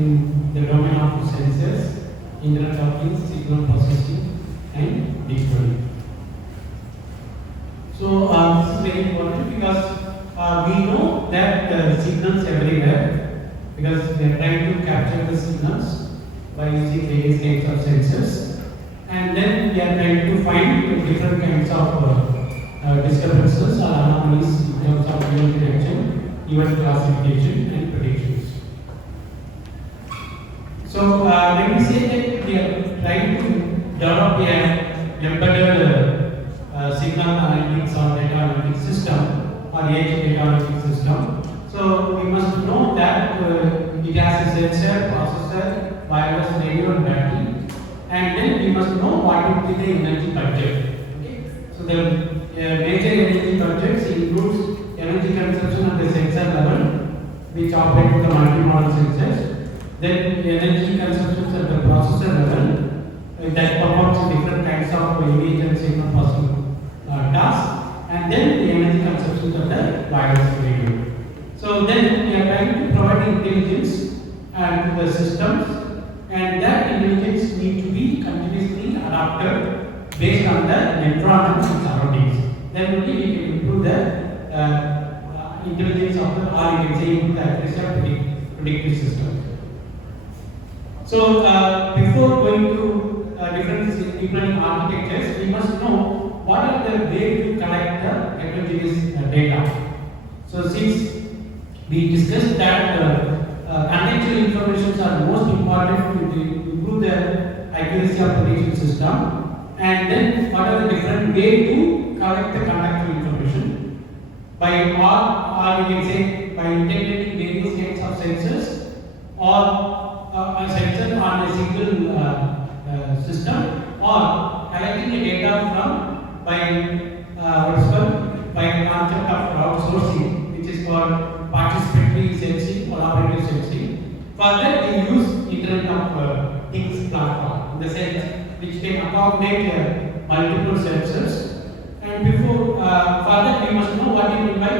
in the domain of sensors, Internet of Things, signal processing, and deep learning. So this is very important because we know that signals everywhere, because we are trying to capture the signals by using various kinds of sensors, and then we are trying to find different kinds of disturbances or anomalies in terms of event detection, event classification, and predictions. So when we say that we are trying to develop an embedded signal analytics or data analytics system or edge data analytics system, so we must know that it has a sensor, processor, wireless radio, and battery, and then we must know what will be the energy budget. Okay? So the major energy budgets includes energy consumption at the sensor level, which operate with the multimodal sensors. Then the energy consumption at the processor level, that performs different kinds of image and signal processing tasks, and then the energy consumption at the wireless radio. So then we are trying to provide intelligence to the systems, and that intelligence needs to be continuously adapted based on the environment and surroundings. Then only we can improve the intelligence of the, or you can say improve the accuracy of predictive systems. So before going to different deep learning architectures, we must know what are the ways to collect the heterogeneous data. So since we discussed that contextual information are most important to improve the accuracy of prediction system, and then what are the different ways to collect the contextual information by or we can say by integrating various kinds of sensors or a sensor on a single system, or collecting the data from by a concept of crowdsourcing, which is called participatory sensing, collaborative sensing. For that, we use Internet of Things platform, in the sense which can accommodate multiple sensors. And before, for that, we must know what we mean by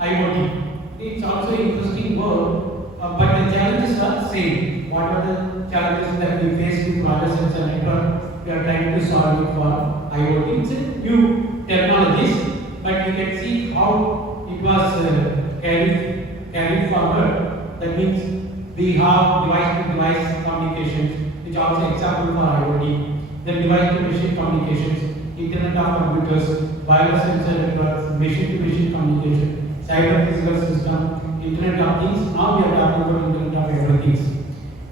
IoT. It's also an interesting word, but the challenges are same. What are the challenges that we face with wireless sensor network? We are trying to solve it for IoT. It's a new technologies, but you can see how it was carried forward. That means we have device-to-device communications, which also example for IoT. Then device-to-machine communications, Internet of computers, wireless sensor networks, machine-to-machine communication, cyber-physical system, Internet of Things. Now we are talking about Internet of Everything.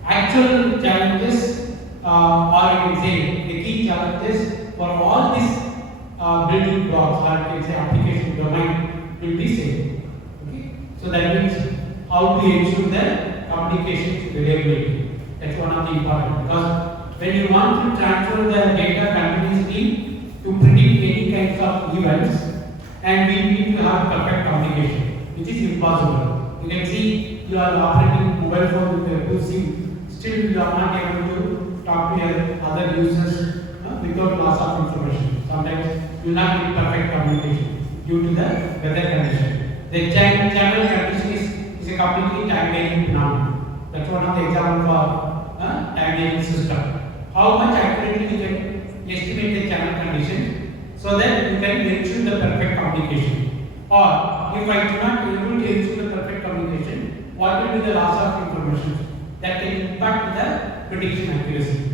Actual challenges, or you can say the key challenges for all these building blocks, or you can say application domain, will be same. Okay? So that means how to ensure the communication reliability. That's one of the important, because when you want to transfer the data continuously to predict any kinds of events, and we need to have perfect communication, which is impossible. You can see you are operating mobile phone with a 2 SIM, still you are not able to talk to your other users without loss of information. Sometimes you will not get perfect communication due to the weather condition. The channel condition is a completely time-varying phenomenon. That's one of the examples for time-varying system. How much accurately you can estimate the channel condition so that you can ensure the perfect communication. Or if I do not able to ensure the perfect communication, what will be the loss of information that can impact the prediction accuracy.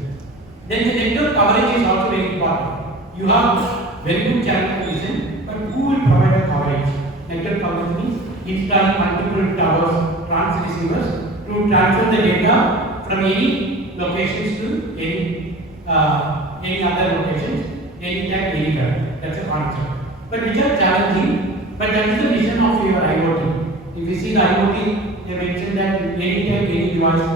Then the network coverage is also very important. You have very good channel condition, but who will provide the coverage? Network coverage means installing multiple towers, receivers to transfer the data from any locations to any other locations, anytime, anywhere. That's a concept. But which are challenging, but that is the vision of your IoT. If you see the IoT, they mentioned that anytime, any device,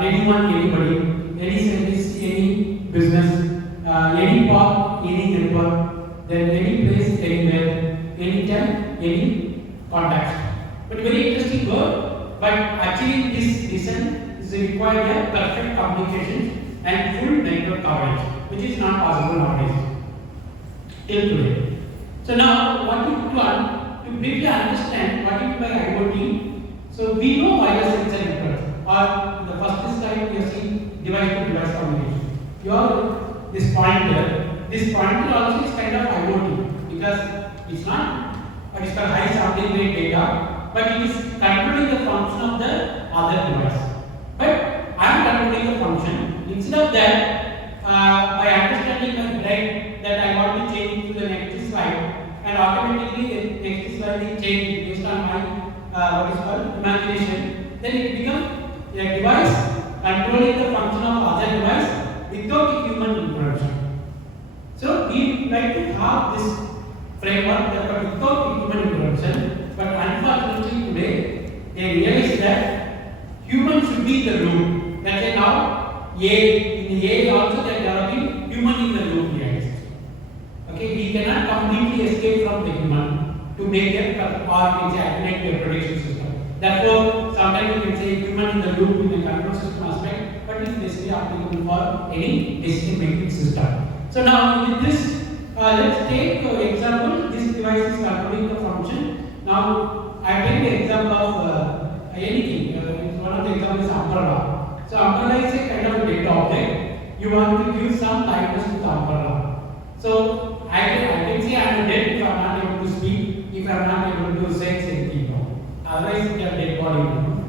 anyone, anybody, any service, any business, any part, any network, then any place, anywhere, anytime, any context. But very interesting word, but achieving this vision is required a perfect communication and full network coverage, which is not possible nowadays, till today. So now, what to briefly understand what is by IoT. So we know wireless sensor networks, or the first slide you have seen device to device communication. You have this pointer. This pointer also is kind of IoT because it's not what is called high sampling rate data, but it is controlling the function of the other device. But I am controlling the function. Instead of that, by understanding my brain that I want to change to the next slide, and automatically the next slide is changed based on my what is called imagination, then it becomes a device controlling the function of other device without human intervention. So we like to have this framework that without human intervention, but unfortunately today they realize that human should be the loop. Let's say now in the A also they are developing human in the loop realized. Okay, we cannot completely escape from the human to make them or we can say activate their prediction system. Therefore, sometimes we can say human in the loop in the control system aspect, but it is basically applicable for any decision making system. So now with this, let's take example. This device is controlling the function. Now I take the example of anything. One of the examples is umbrella. So umbrella is a kind of a data object. You want to give some lightness to the umbrella. So I can say I am dead if I am not able to speak, if I am not able to sense anything. Otherwise, we are dead body.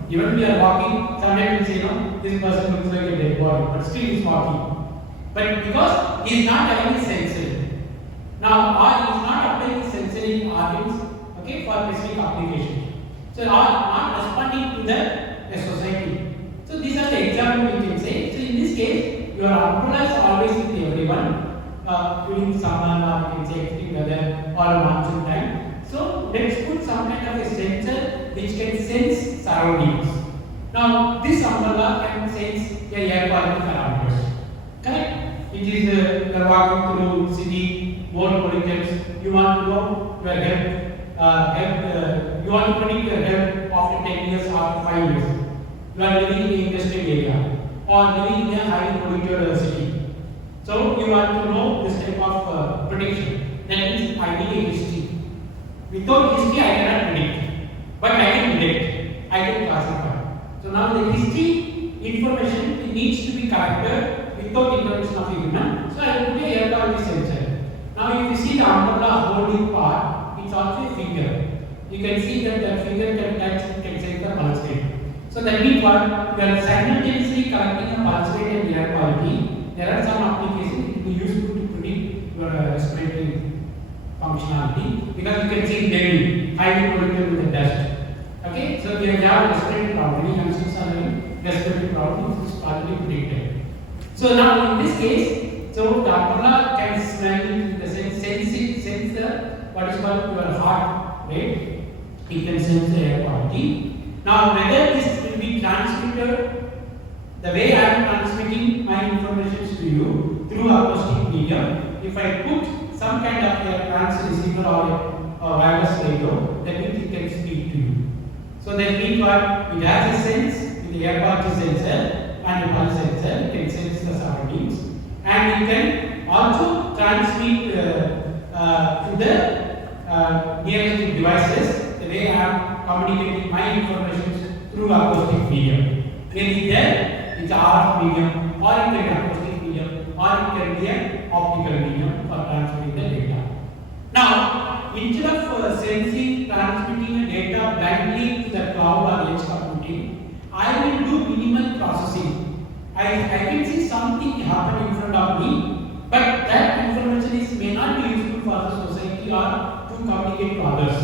Even we are walking, sometimes we say, this person looks like a dead body, but still he is walking. But because he is not having a sensory. Now, or he is not applying sensory organs, okay, for specific application. So, or not responding to the society. So, these are the examples we can say. So, in this case, your umbrella is always with everyone during summer or you can say extreme weather or monsoon time. So, let's put some kind of a sensor which can sense surroundings. Now, this umbrella can sense the air quality parameters. Correct? It is you are walking through city, more pollutants. You want to know your health. You want to predict your health after 10 years, after 5 years. You are living in an industrial area or living in a highly polluted city. So you want to know this type of prediction. That means ideally history. Without history, I cannot predict, but I can predict. I can classify. So now the history information needs to be collected without intervention of a human. So I will put a air quality sensor. Now if you see the umbrella holding part, it's also a finger. You can see that the finger can touch, can sense the pulse rate. So that means what? You are simultaneously collecting a pulse rate and air quality. There are some applications it will be useful to predict your respiratory functionality because you can see daily highly polluted with the dust. Okay, so we have respiratory problem. Many youngsters are having respiratory problems, it's already predicted. So now in this case, so the umbrella can smell in the sense the what is called your heart rate. It can sense the air quality. Now whether this will be transmitted the way I am transmitting my information to you through acoustic medium, if I put some kind of a trans receiver or a wireless radio, that means it can speak to you. So that means what? It has a sense with the air quality sensor and the pulse sensor, it can sense the surroundings and it can also transmit to the nearest devices the way I am communicating my information through acoustic medium. Maybe there it's RF medium or it can be acoustic medium or it can be an optical medium for transmitting the data. Now, instead of sensing, transmitting the data blindly to the cloud or edge computing, I will do minimal processing. I can see something happen in front of me, but that information may not be useful for the society or to communicate to others.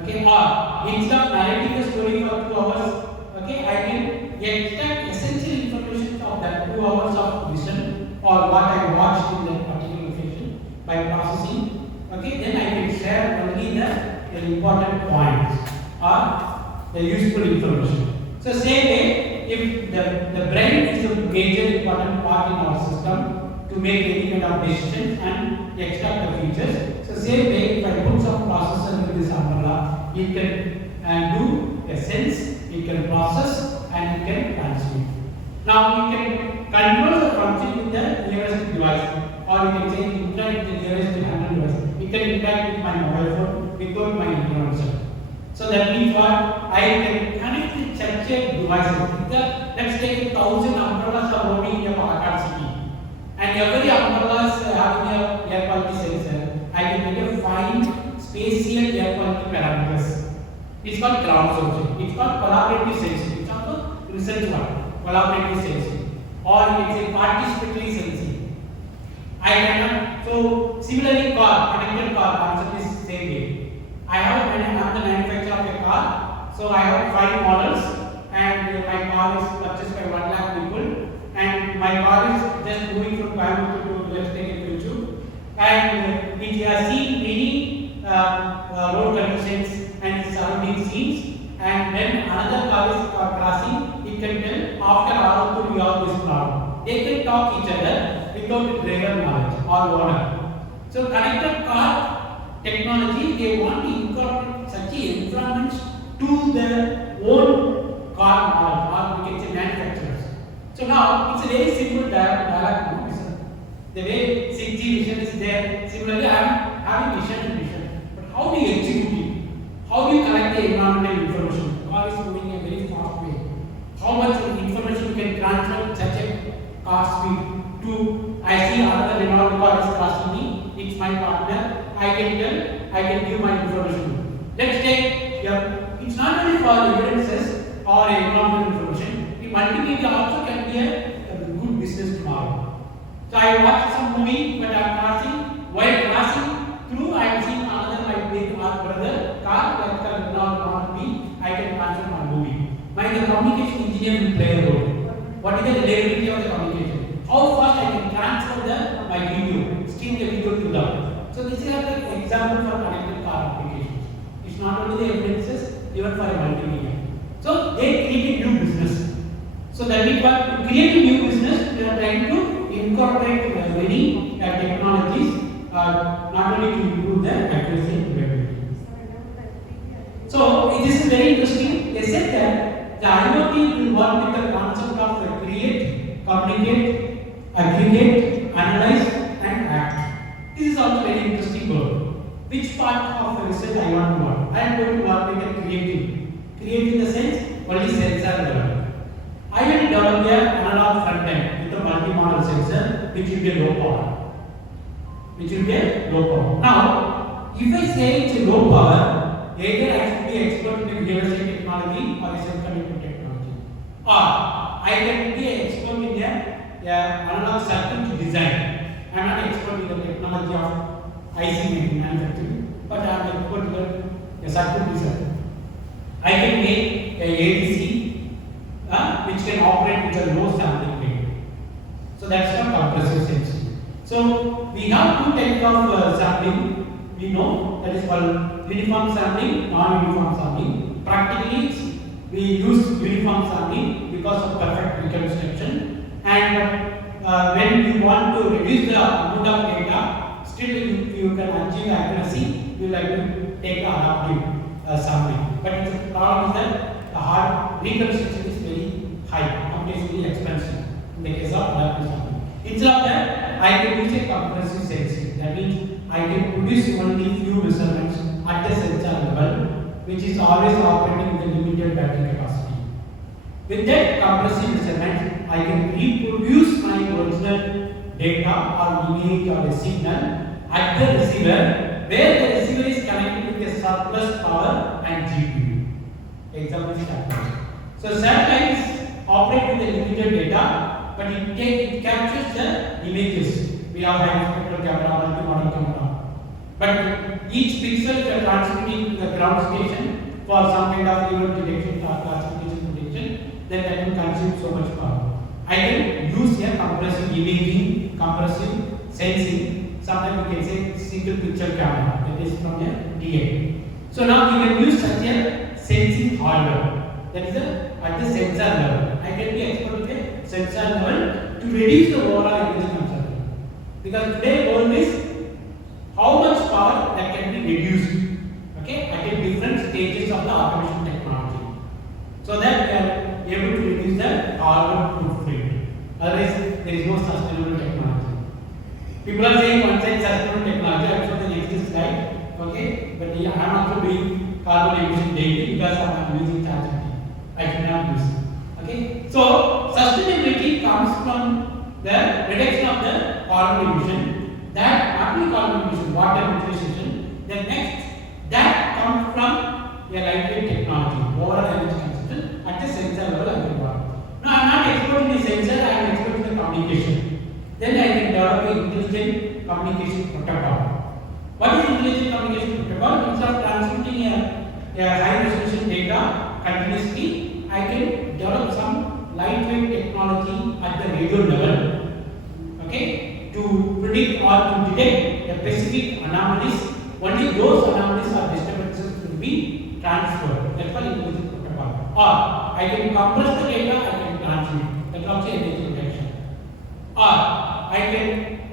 Okay, or instead of narrating a story for 2 hours, okay, I can extract essential information of that 2 hours of vision or what I watched in that particular location by processing. Okay, then I can share only the important points or the useful information. So same way, if the brain is a major important part in our system to make any kind of decisions and extract the features. So same way, if I put some processor into this umbrella, it can do a sense, it can process and it can transmit. Now we can control the function with the nearest device, or you can say interact with the nearest handheld device. We can interact with my mobile phone without my intervention. So that means what? I can connect with such a device with the 1,000 umbrellas are roaming in a Palakkad city, and every umbrella is having a air quality sensor, I can get a fine spatial air quality parameters. It's called ground sensing. It's called collaborative sensing. It's also research one, collaborative sensing, or it's a participatory sensing. I cannot. So similarly, connected car concept is same way. I'm the manufacturer of a car, so I have 5 models, and my car is purchased by 1 lakh people, and my car is just moving from Coimbatore to let's take it to and we have seen many road conditions and surrounding scenes, and then another car is crossing, it can tell after Arapur we have this problem. They can talk each other without driver knowledge or owner. So connected car technology, they want to incorporate such environments to their own car model, or we can say manufacturers. So now it's a very simple dialogue. The way 6G vision is there, similarly I am having vision and vision. But how do you execute it? How do you collect the environmental information? The car is moving in a very fast way. How much information you can transfer such a car speed to, I see another Renault car is crossing me, it's my partner, I can tell, I can give my information. Let's take, it's not only for evidences or environmental information, the multimedia also can be a good business tomorrow. So I watched some movie, but I am crossing, while crossing through, I am seeing another my big brother car, like not me, I can transfer my movie. The communication engineer will play a role. What is the reliability of the communication? How fast I can transfer my video, stream the video to them. So this is an example for connected car applications. It's not only the evidences, even for a multimedia. So they create a new business. So that means to create a new business, they are trying to incorporate many technologies, not only to improve the accuracy and reliability. So this is very interesting. They said that the IoT will work with the concept of create, communicate, aggregate, analyze, and act. This is also very interesting goal. Which part of the research I want to work? I am going to work with the creating. Create in the sense only sensor level. I will develop an analog front end with a multimodal sensor which will be low power. Now, if I say it's a low power, either I should be expert in real-time technology or semiconductor technology, or I can be an expert in the analog circuit design. I am not an expert in the technology of IC manufacturing, but I am an expert in the circuit design. I can make a ADC which can operate with a low sampling rate. So that's the compressive sensing. So we have 2 types of sampling. We know that is called uniform sampling, non-uniform sampling. Practically, we use uniform sampling because of perfect reconstruction. And when we want to reduce the amount of data, still you can achieve accuracy. You like to take the adaptive sampling. But the problem is that the hard reconstruction is very high, completely expensive in the case of adaptive sampling. Instead of that, I can use a compressive sensing. That means I can produce only few measurements at the sensor level, which is always operating with a limited battery capacity. With that compressive measurement, I can reproduce my original data or image or a signal at the receiver, where the receiver is connected with a surplus power and GPU. Example is satellite. So satellites operate with a limited data, but it captures the images. We have high spectral camera, multimodal camera. But each pixel is transmitting to the ground station for some kind of event detection or classification detection, then that will consume so much power. I can use a compressive imaging, compressive sensing. Sometimes we can say single picture camera, that is from a DA. So now we can use such a sensing hardware, that is at the sensor level. I can be expert with a sensor level to reduce the overall energy consumption. Because today goal is how much power that can be reduced, okay, at different stages of the automation technology, so that we are able to reduce the carbon footprint. Otherwise, there is no sustainable technology. People are saying one side sustainable technology. I am sure the next slide, okay, but I am also doing carbon emission daily because I am using ChatGPT. I cannot use it. Okay, so sustainability comes from the reduction of the carbon emission, that not only carbon emission, water utilization, then next that comes from a lightweight technology, overall energy consumption at the sensor level I can work. Now I am not exploring the sensor, I am exploring the communication. Then I can develop an intelligent communication protocol. What is intelligent communication protocol? Instead of transmitting a high resolution data continuously, I can develop some lightweight technology at the radio level, okay, to predict or to detect the specific anomalies. Only those anomalies or disturbances will be transferred. That's called intelligent protocol. Or I can compress the data, I can transmit. That's also energy reduction. Or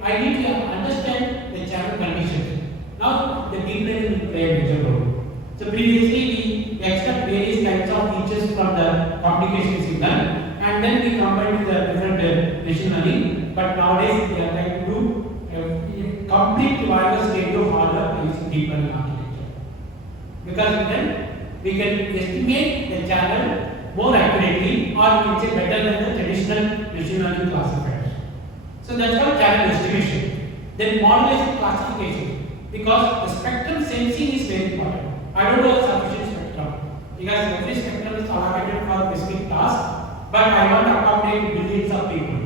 I need to understand the channel conditions. Now the deep learning will play a major role. So previously we extract various kinds of features from the communication signal and then we combine with the different machine learning. But nowadays we are trying to do complete wireless radio hardware using deep learning architecture. Because then we can estimate the channel more accurately, or we can say better than the traditional machine learning classifiers. So that's called channel estimation. Then modulation classification, because the spectrum sensing is very important. I don't know sufficient spectrum because every spectrum is allocated for a specific task, but I want to accommodate billions of people.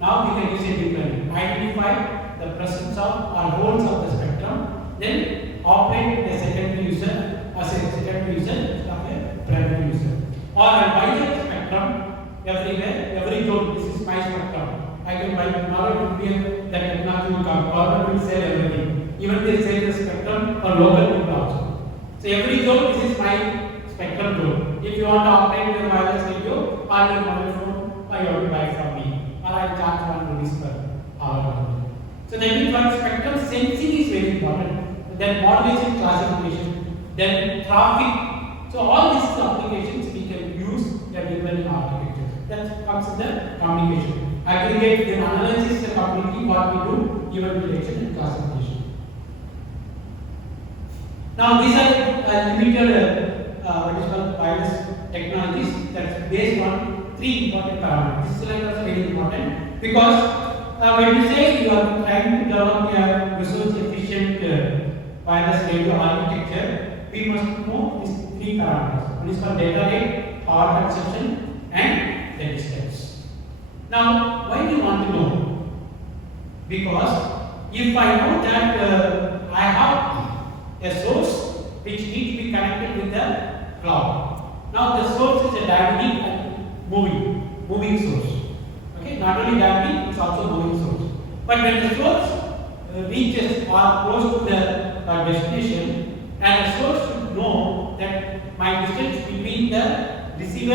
Now we can use a deep learning, identify the presence of or holes of the spectrum, then operate the secondary user as a secondary user instead of a primary user. Or I buy the spectrum everywhere, every zone. This is my spectrum. I can buy tomorrow. It will be that technology will come. Government will sell everything. Even they sell the spectrum for local people also. So every zone, this is my spectrum zone. If you want to operate your wireless radio or your mobile phone, you have to buy from me, or I charge 1 rupees per hour. So that means for spectrum sensing is very important. Then modulation classification, then traffic. So all these applications we can use the deep learning architecture. That comes in the communication. Aggregate, then analysis the completely what we do, event detection and classification. Now these are limited what is called wireless technologies that's based on 3 important parameters. This slide is very important because when you say you are trying to develop a resource efficient wireless radio architecture, we must know these 3 parameters. One is called data rate, power consumption, and the distance. Now, why do you want to know? Because if I know that I have a source which needs to be connected with the cloud. Now the source is a dynamic and moving source. Okay, not only dynamic, it's also moving source. But when the source reaches or close to the destination, and the source should know that my distance between the receiver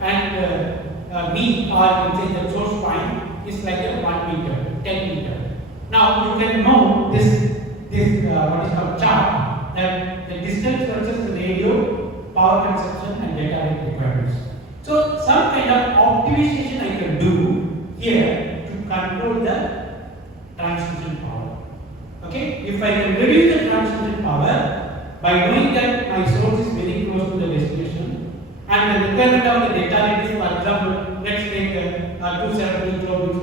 and me, or you can say the source point, is like a 1 meter, 10 meter. Now you can know this what is called chart, that the distance versus the radio, power consumption, and data rate requirements. So some kind of optimization I can do here to control the transmission power. Okay, if I can reduce the transmission power by knowing that my source is very close to the destination, and the requirement of the data rate is, for example, let's take 270 kilobits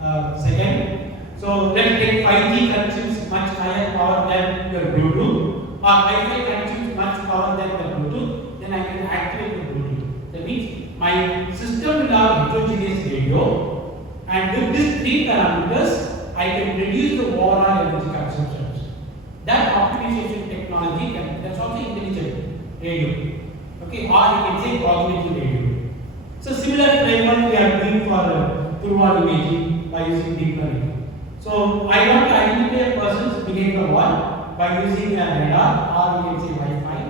per second. So let's take 5G consumes much higher power than your Bluetooth, or Wi-Fi consumes much power than the Bluetooth. Then I can activate the Bluetooth. That means my system will have heterogeneous radio, and with these 3 parameters, I can reduce the overall energy consumption. That optimization technology that's also intelligent radio. Okay, or you can say cognitive radio. So similar framework we are doing for through imaging by using deep learning. So I want to identify a person behind the wall by using a radar, or you can say Wi-Fi.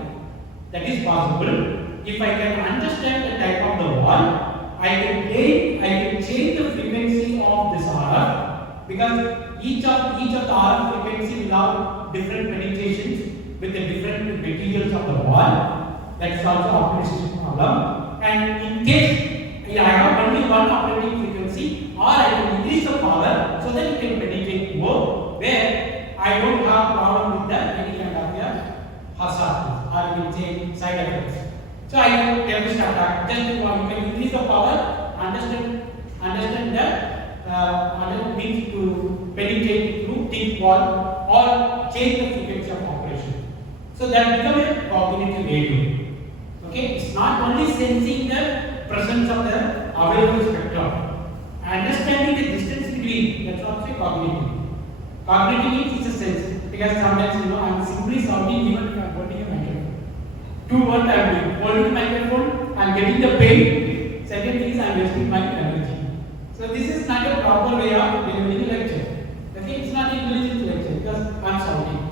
That is possible. If I can understand the type of the wall, I can change the frequency of this RF, because each of the RF frequency will have different penetrations with the different materials of the wall. That is also optimization problem. And in case I have only one operating frequency, or I can increase the power so that it can penetrate more, where I don't have problem with any kind of hazard, or you can say side effects. So I can terrorist attack just because you can increase the power understand that means to penetrate through thick wall or change the frequency of operation. So that becomes a cognitive aid. Okay, it's not only sensing the presence of the available spectrum, understanding the distance between, that's also cognitive. Cognitive means it's a sense, because sometimes I'm simply sounding even if I'm holding a microphone. Two words I'm doing, holding the microphone, I'm getting the pain. Second thing is I'm wasting my energy. So this is not a proper way of delivering a lecture. Okay, it's not an intelligent lecture because I'm shouting.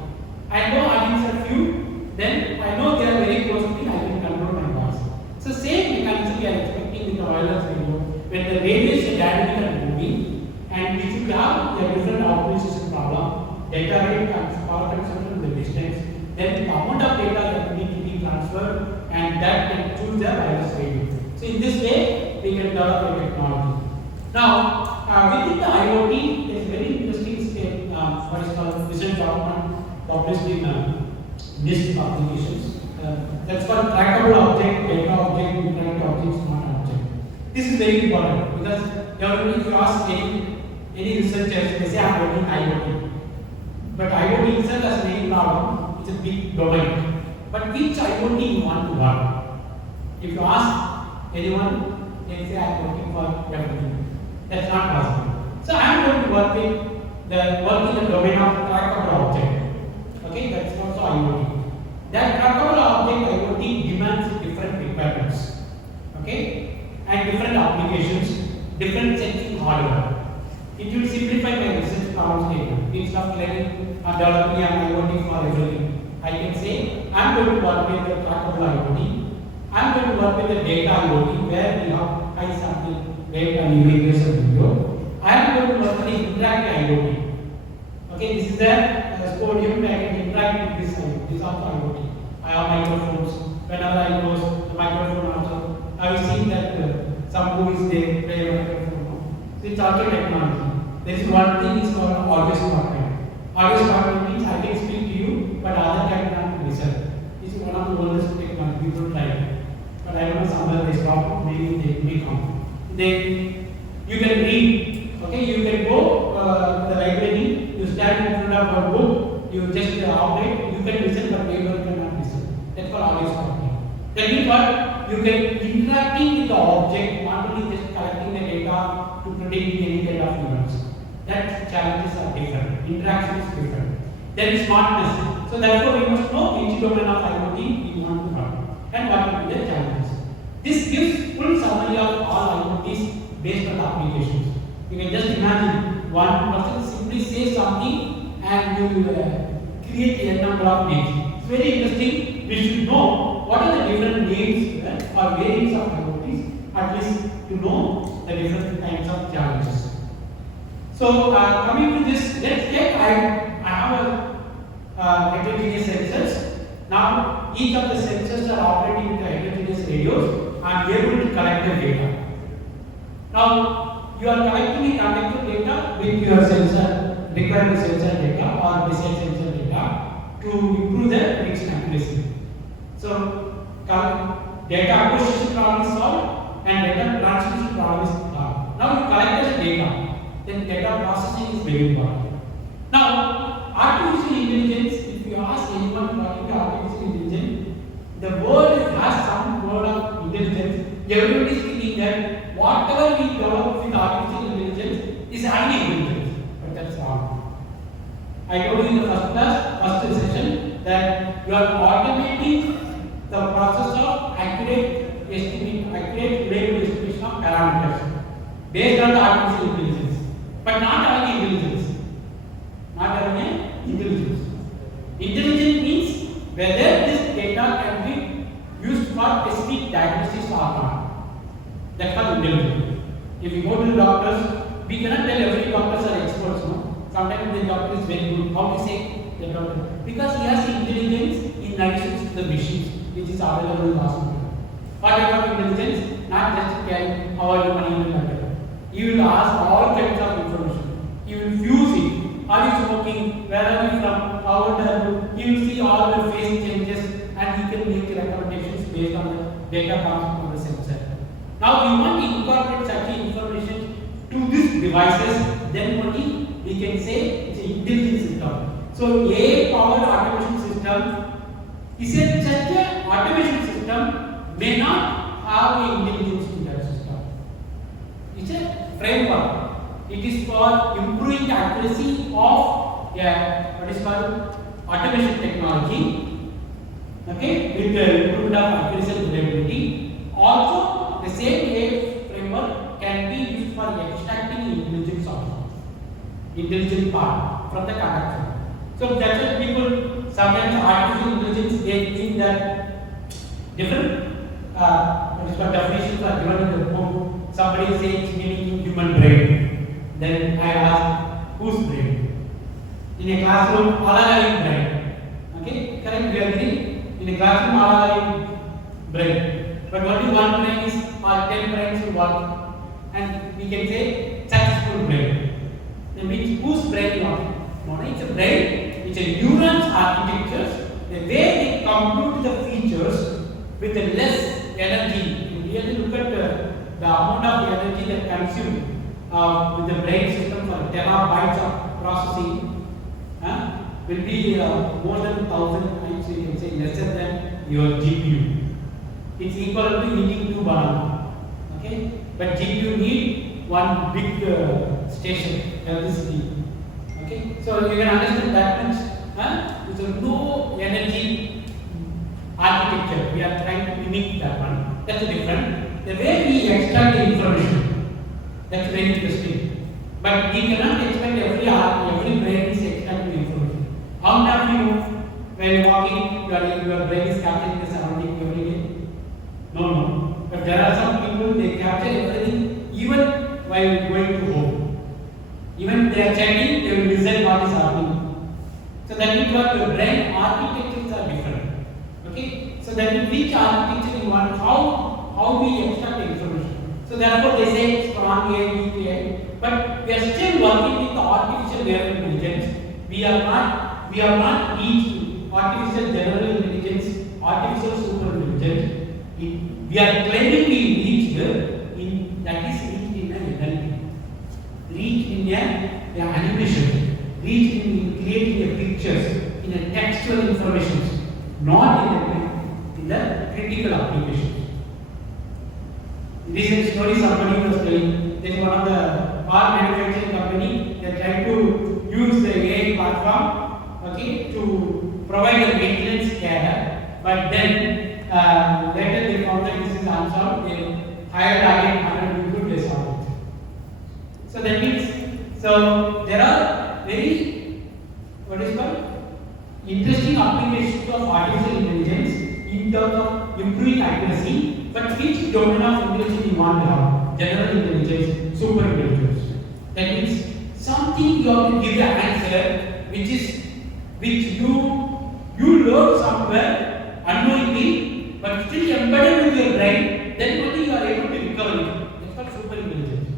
I know audience are few, then I know they are very close to me, I can control my voice. So same mechanism we are expecting with the wireless radio. When the radiation dynamic are moving, and we should have a different output system problem, data rate and power consumption in the distance, then the amount of data that need to be transferred, and that can choose the wireless radio. So in this way, we can develop a technology. Now, within the IoT, there is a very interesting what is called recent document published in NIST publications. That's called trackable object, data object, interactive object, smart object. This is very important because if you ask any researchers, they say I'm working IoT. But IoT itself has many problems. It's a big domain. But which IoT you want to work? If you ask anyone, they say I'm working for everything. That's not possible. So I'm going to work in the domain of trackable object. Okay, that's also IoT. That trackable object IoT demands different requirements. Okay, and different applications, different sensing hardware. It will simplify my research problem statement. Instead of developing an IoT for everything, I can say I'm going to work with the trackable IoT. I'm going to work with the data IoT where we have high sample rate and integration video. I am going to work with the interactive IoT. Okay, this is a podium where I can interact with this IoT. This is also IoT. I have microphones. Whenever I close the microphone also, I will see that some movies they play a microphone. So it's also technology. There is one thing is called audio spotlight. Audio spotlight means I can speak to you, but other cannot listen. This is one of the oldest technology. People try it. But I don't know somewhere they stop, maybe they may come. You can read, okay, you can go the library, you stand in front of a book, you just operate, you can listen but neighbor cannot listen. That's called audio spotlight. That means what? You can interacting with the object, not only just collecting the data to predict any kind of events. That challenges are different, interaction is different. There is smartness. So therefore we must know which domain of IoT we want to run and what will be the challenges. This gives full summary of all IoTs based on the applications. You can just imagine one person simply say something and you will create a number of names. It's very interesting. We should know what are the different names or variants of IoTs, at least to know the different kinds of challenges. So coming to this, let's take I have a heterogeneous sensors. Now each of the sensors are operating with the heterogeneous radios. I am able to collect the data. Now you are collecting the conductor data with your sensor, required sensor data or design sensor data to improve the prediction accuracy. So data acquisition problem is solved and data transmission problem is solved. Now you collect the data, then data processing is very important. Now artificial intelligence, if you ask anyone what is artificial intelligence, the world has some word of intelligence. Everybody is thinking that whatever we develop with artificial intelligence is highly intelligent, but that's wrong. I told you in the first session that you are automating the process of accurate reliable estimation of parameters based on the artificial intelligence, but not having intelligence. Not having intelligence. Intelligence means whether this data can be used for specific diagnosis or not. That's called intelligence. If you go to the doctors, we cannot tell every doctors are experts. No? Sometimes the doctor is very good. How we say the doctor? Because he has intelligence in addition to the machines which is available in the hospital. What type of intelligence? Not just telling how are you money in the matter. He will ask all kinds of information. He will fuse it. Are you smoking? Where are you from? How old are you? He will see all the face changes and he can make recommendations based on the data coming from the sensor. Now we want to incorporate such devices, then only we can say it's an intelligent system. So AI powered automation system is such an automation system may not have an intelligence in that system. It's a framework. It is for improving the accuracy of what is called automation technology. Okay, with the improvement of accuracy and reliability. Also, the same AI framework can be used for extracting intelligence also, intelligent part from the conductor. So that's why people sometimes artificial intelligence they think that different definitions are given in the book. Somebody says meaning human brain. Then I ask whose brain? In a classroom, all are having brain. Okay, correct? We agree. In a classroom, all are having brain. But only one brain is or 10 brains will work. And we can say successful brain. That means whose brain you want? No, it's a brain, it's a neurons architectures, the way they compute the features with the less energy. You really look at the amount of energy that consumed with the brain system for terabytes of processing will be more than 1,000 times, you can say lesser than your GPU. It's equal to eating 2 bananas. Okay? But GPU need one big station, electricity. Okay? So you can understand that much. It's a low energy architecture. We are trying to mimic that one. That's different. The way we extract the information, that's very interesting. But we cannot expect every brain is extracting the information. How many of you, when you are walking, your brain is capturing the surrounding every day? No. But there are some people, they capture everything even while going to home. Even they are checking, they will listen what is happening. So that means what your brain architectures are different. Okay? So that means which architecture you want, how we extract the information. So therefore they say strong AI, weak AI. But we are still working with the artificial general intelligence. We are not reached artificial general intelligence, artificial super intelligence. We are claiming we reached that is reached in an NLP, reached in an animation, reached in creating a pictures, in a textual information, not in the critical applications. Recent story somebody was telling, there is one of the car manufacturing company, they are trying to use the AI platform, okay, to provide the maintenance care, but then later they found that this is unsolved. They hired again 100 people, they solved it. So that means, so there are very, interesting applications of artificial intelligence in terms of improving accuracy, but which domain of intelligence you want to have? General intelligence, super intelligence. That means something you have to give the answer which you learn somewhere unknowingly, but still embedded with your brain, then only you are able to recover it. That's called super intelligence.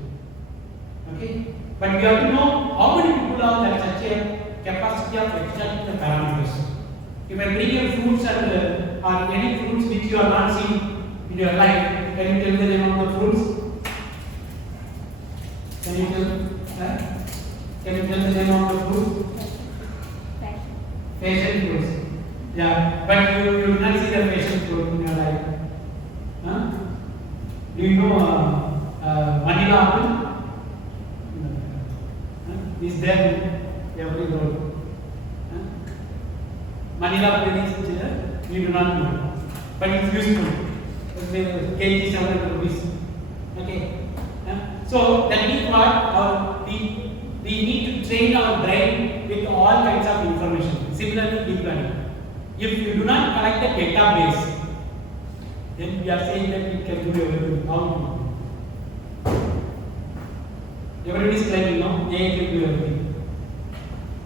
Okay? But we have to know how many people have that such a capacity of extracting the parameters. You can bring your fruits and or any fruits which you are not seeing in your life. Can you tell the name of the fruits? Can you tell the name of the fruits? Passion fruits. Yeah, but you will not see the passion fruit in your life. Huh? Do you know Manila apple? Is there every road? Manila apple is there? We do not know, but it's useful. It's kg 700 rupees. Okay. So that means what we need to train our brain with all kinds of information. Similarly, deep learning. If you do not collect the database, then we are saying that it can do everything. How to do? Everybody is claiming, no, AI can do everything.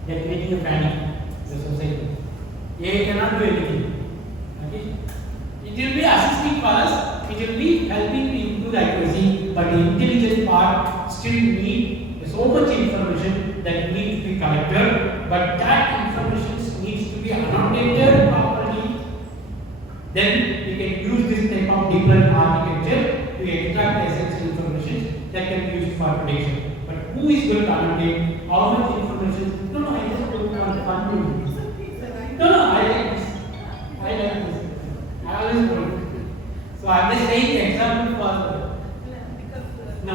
They are creating a panic in the society. AI cannot do anything. Okay? It will be assisting for us, it will be helping to improve the accuracy, but the intelligent part still need so much information that needs to be collected, but that information needs to be annotated properly. Then we can use this type of deep learning architecture to extract the essential information that can be used for prediction. But Who is going to annotate? How much information? No, I just don't want fun. No, I like this. I like this. I always want. So I'm just saying the example for. No,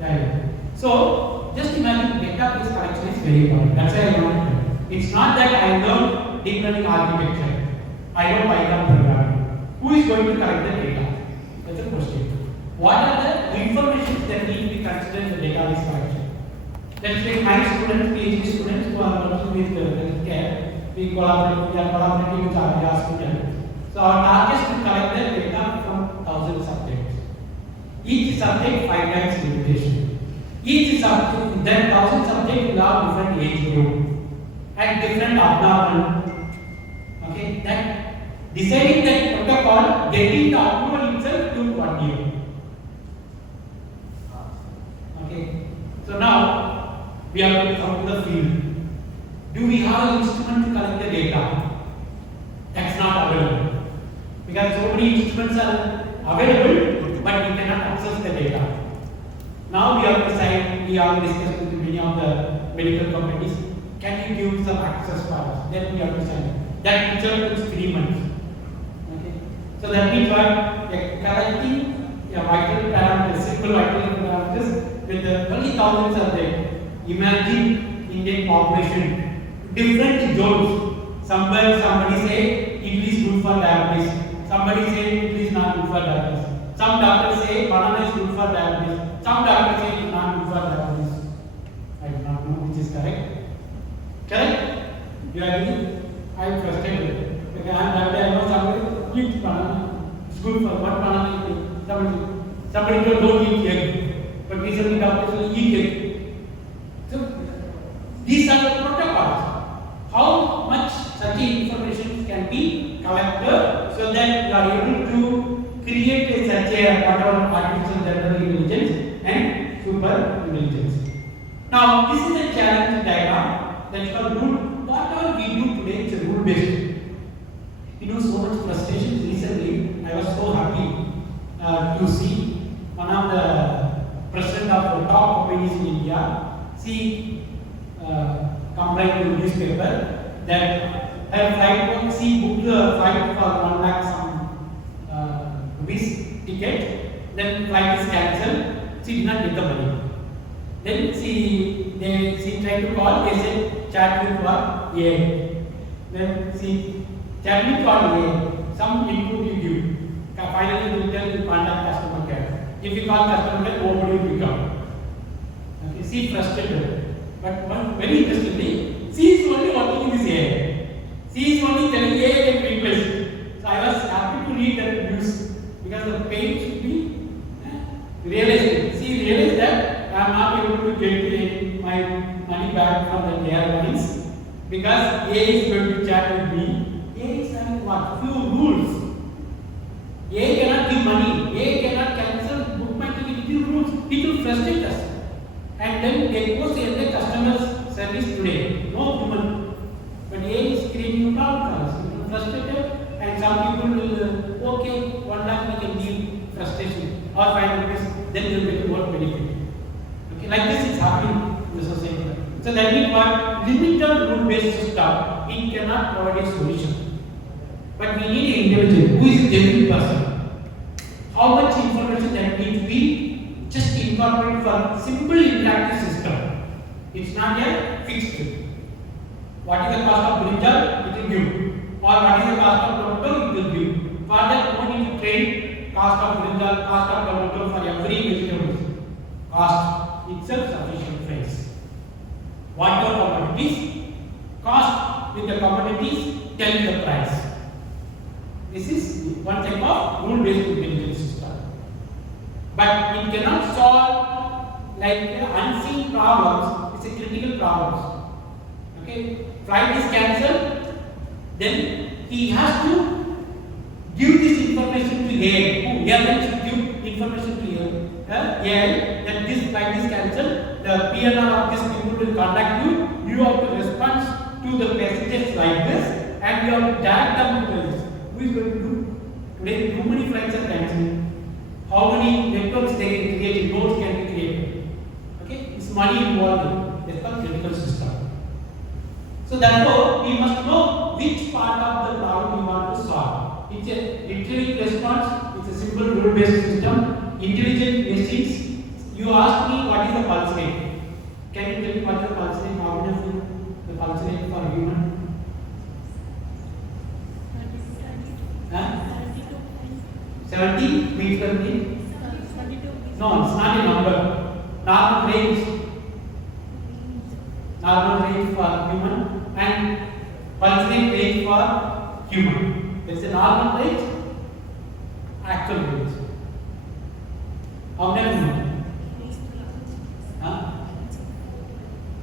yeah. So just imagine database collection is very important. That's why I want. It's not that I learn deep learning architecture. I know Python programming. Who is going to collect the data? That's a question. What are the information that need to be considered in the database collection? Let's say my students, PhD students who are working with healthcare, we are collaborating with our students. So our target is to collect the data from 1,000 subjects. Each subject 5 times limitation. Each subject, then 1,000 subjects will have different age group and different abnormal. Okay, that deciding that protocol, getting the approval itself took 1 year. Okay, so now we are going to come to the field. Do we have an instrument to collect the data? That's not available. Because so many instruments are available, but we cannot access the data. Now we have decided, we have discussed with many of the medical companies, can you give some access for us? Then we have decided. That picture took 3 months. Okay. So that means what? Collecting vital parameters, simple vital parameters with only thousands of them. Imagine Indian population, different zones. Somebody say it is good for diabetes. Somebody say it is not good for diabetes. Some doctors say banana is good for diabetes. Some doctors say it is not good for diabetes. I do not know which is correct. Correct? You agree? I am frustrated. Because I know somebody eat banana. It's good for what banana you eat. Somebody don't eat egg. But recently doctors will eat egg. So these are the protocols. How much such information can be collected so that you are able to create such a whatever artificial general intelligence and super intelligence. Now this is a challenge diagram that's called rule. Whatever we do today is a rule based. You know, so much frustration recently. I was so happy to see one of the president of the top companies in India complained to the newspaper that her flight booked a flight for 1 lakh some rupees ticket. Then flight is cancelled. She did not get the money. Then she tried to call. They said chat with what? AI. Then she chat with what? AI. Some input you give. Finally, you tell you contact customer care. If you call customer care, nobody will pick up. Okay, she frustrated. But one very interestingly, she is only working in this AI. She is only telling AI can replace. So I was happy to read that news because the pain should be realized. She realized that I am not able to get my money back from the airlines because AI is going to chat with me. AI is having what? Few rules. AI cannot give money. AI cannot cancel book my ticket. Few rules. It will frustrate us. And then they post the customer's service today. No human. But AI is creating problems. Frustrated. And some people will, okay, 1 lakh we can give frustration. Or 5 rupees, then they will get more benefit. Okay, like this is happening in the society. So that means what? Limited rule-based system, it cannot provide a solution. But we need an individual who is a genuine person. How much information that needs to be just incorporated for simple interactive system. It's not a fixed. What is the cost of brinjal? It will give. Or what is the cost of tomato? It will give. For that, no need to trade cost of brinjal, cost of tomato for every vegetable. Cost itself sufficient price. Whatever commodities, cost with the commodities tell the price. This is one type of rule-based intelligence system. But it cannot solve like unseen problems. It's a critical problems. Okay, flight is cancelled. Then he has to give this information to AI. Airline should give information to AI that this flight is cancelled. The PNR of this people will contact you. You have to respond to the messages like this, and you have to direct them to this. Who is going to do? Today, how many flights are cancelled? How many networks they can create, nodes can be created? money involved. It's called critical system. So therefore, we must know which part of the problem we want to solve. It's a literary response. It's a simple rule-based system. Intelligent machines. You ask me what is the pulse rate. Can you tell me what is the pulse rate? How many of you the pulse rate for human? 70 beats per minute? No, it's not a number. Normal range. Normal range for human and pulse rate range for human. There is a normal range, actual range. How many human?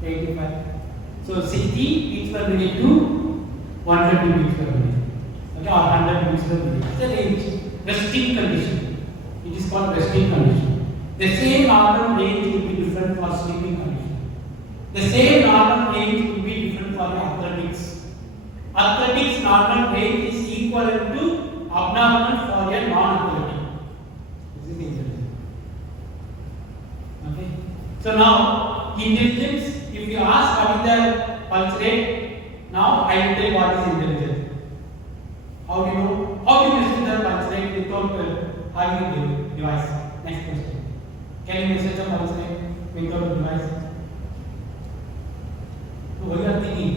85. So 60 beats per minute to 120 beats per minute. Okay, or 100 beats per minute. It's a range. Resting condition. It is called resting condition. The same normal range will be different for sleeping condition. The same normal range will be different for athletics. Athletics normal range is equivalent to abnormal for a non-athletic. This is the intelligence. Okay. So now intelligence. If you ask what is the pulse rate, now I will tell what is intelligence. How do you know? How do you measure the pulse rate without having a device? Next question. Can you measure the pulse rate without a device? So what you are thinking?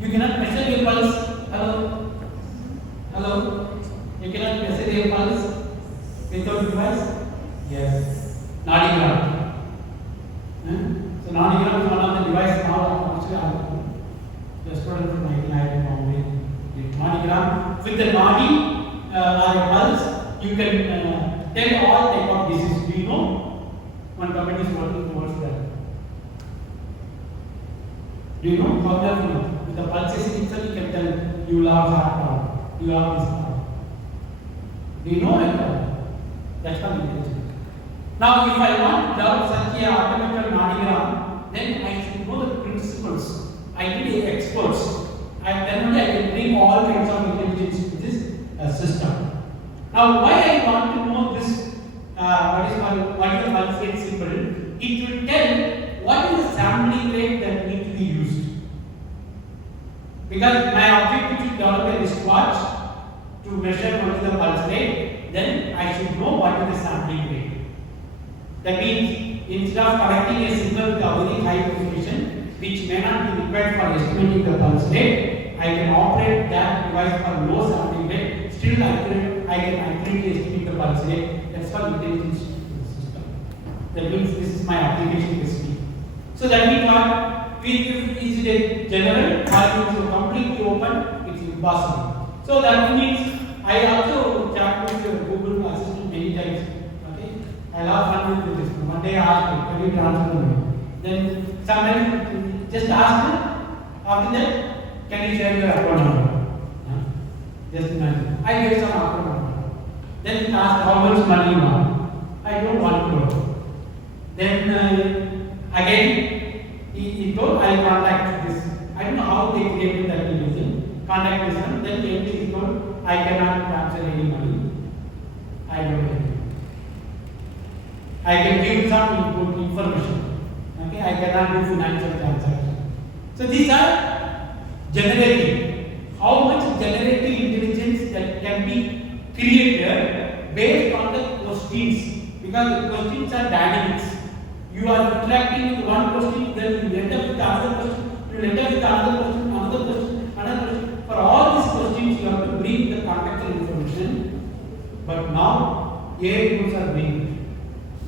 You cannot measure your pulse. Hello? Hello? You cannot measure your pulse without a device? Yes. Nadigram. So Nadigram is one of the devices now actually the student from IIT Palakkad. Nadigram. With the nadi or a pulse, you can tell all type of diseases. Do you know? One company is working towards that. Do you know? How do you know? With the pulses itself, you can tell you will have heart problem, you have this problem. Do you know it? That's what intelligence. Now, if I want to develop such a automated nadigram, then I should know the principles. I need experts. Then only I can bring all kinds of intelligence to this system. Now, why I want to know this, what is the pulse rate symbol? It will tell what is the sampling rate that needs to be used. Because my objective is to develop a wristwatch to measure what is the pulse rate, then I should know what is the sampling rate. That means instead of collecting a signal with a very high precision, which may not be required for estimating the pulse rate, I can operate that device for low sampling rate, still accurate, I can accurately estimate the pulse rate. That's called intelligence system. That means this is my application recipe. So that means what? Is it a general or is it completely open? It's impossible. So that means I also chat with Google Assistant many times. Okay, I love fun with this. One day I asked, can you transfer me? Then sometimes just ask them. After that, can you share your account number? Just imagine. I gave some account number. Then he asked how much money you want. I don't want to. Then again, he told I will contact this. I don't know how they created that illusion. Contact this one. Then he told I cannot transfer any money. I don't know. I can give some input information. Okay, I cannot do financial transactions. So these are generative. How much generative intelligence that can be created based on the questions, because the questions are dynamics. You are interacting with one question, then you end up with another question, you end up with another question, another question, another question. For all these questions, you have to bring the contextual information. But now, AI tools are being.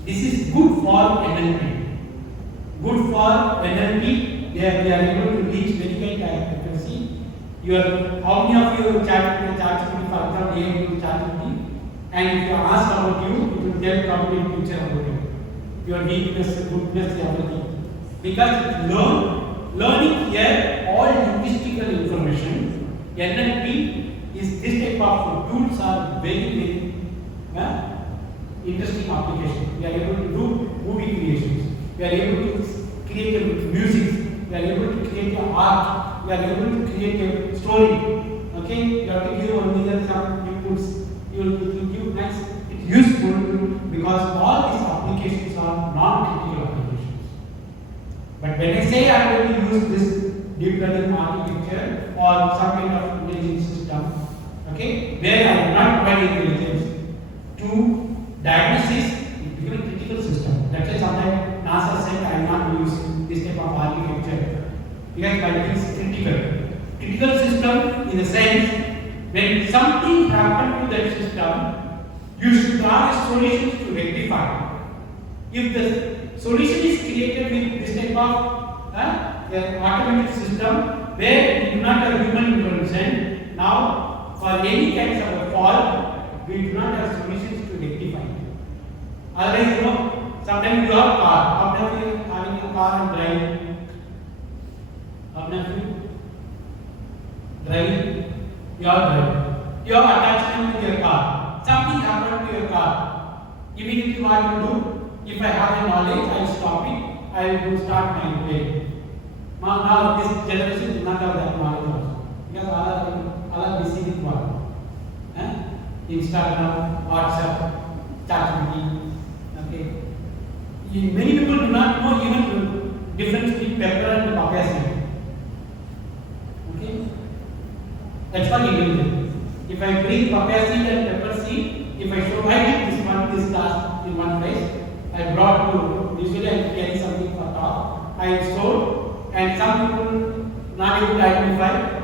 This is good for NLP. Good for NLP. We are able to reach very high accuracy. How many of you chat with ChatGPT, for example, AI to ChatGPT, and if you ask about you, it will tell complete picture about you. Your weakness, goodness, everything. Because learning here all linguistical information, NLP is this type of tools are very interesting application. We are able to do movie creations. We are able to create music. We are able to create art. We are able to create a story. Okay, you have to give only some inputs. You will give next. It's useful because all these applications are non-critical applications. when I say I am going to use this deep learning architecture or some kind of intelligence system, okay, where I do not provide intelligence to diagnosis, it becomes a critical system. That's why sometimes NASA said I am not using this type of architecture because it is critical. Critical system in the sense when something happens to that system, you should try solutions to rectify. If the solution is created with this type of automated system where we do not have human intervention, now for any kinds of a fault, we do not have solutions to rectify. Otherwise, sometimes you have car. How many of you having a car and driving? How many of you driving? You are driving. You have attachment to your car. Something happened to your car. Immediately what you do? If I have a knowledge, I will stop it. I will start my repair. Now this generation does not have that knowledge also. Because all are busy with what? Instagram, WhatsApp, ChatGPT. Okay. Many people do not know even the difference between pepper and papaya seed. Okay. That's what intelligence. If I bring papaya seed and pepper seed, if I show I did this task in one place, I brought to usually I carry something for top. I showed, and some people not able to identify.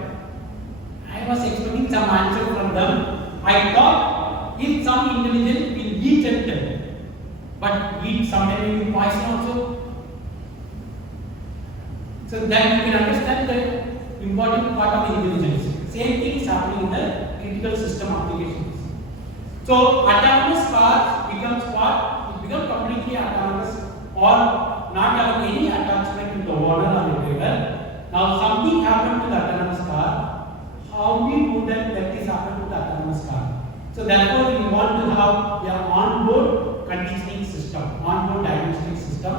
I was expecting some answer from them. I thought if some intelligence will eat at them, but eat sometimes will poison also. So then you can understand the important part of intelligence. Same thing is happening in the critical system applications. So autonomous cars becomes what? It becomes completely autonomous or not having any attachment to the owner or the driver. Now something happened to the autonomous car. How we know that is happened to the autonomous car? So therefore we want to have an onboard conditioning system, onboard diagnostic system,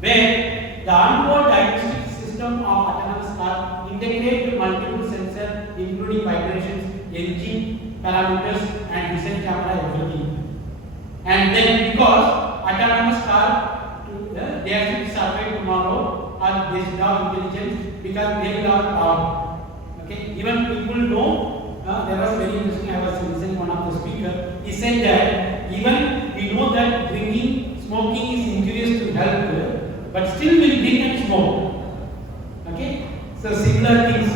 where the onboard diagnostic system of autonomous car integrates multiple sensors including vibrations, engine parameters and vision camera, everything. And then because autonomous car they have to survive tomorrow or they should have intelligence because they will have power. Okay, even people know. There was very interesting. I was listening one of the speaker. He said that even we know that drinking, smoking is injurious to health, but still we drink and smoke. Okay, so similar things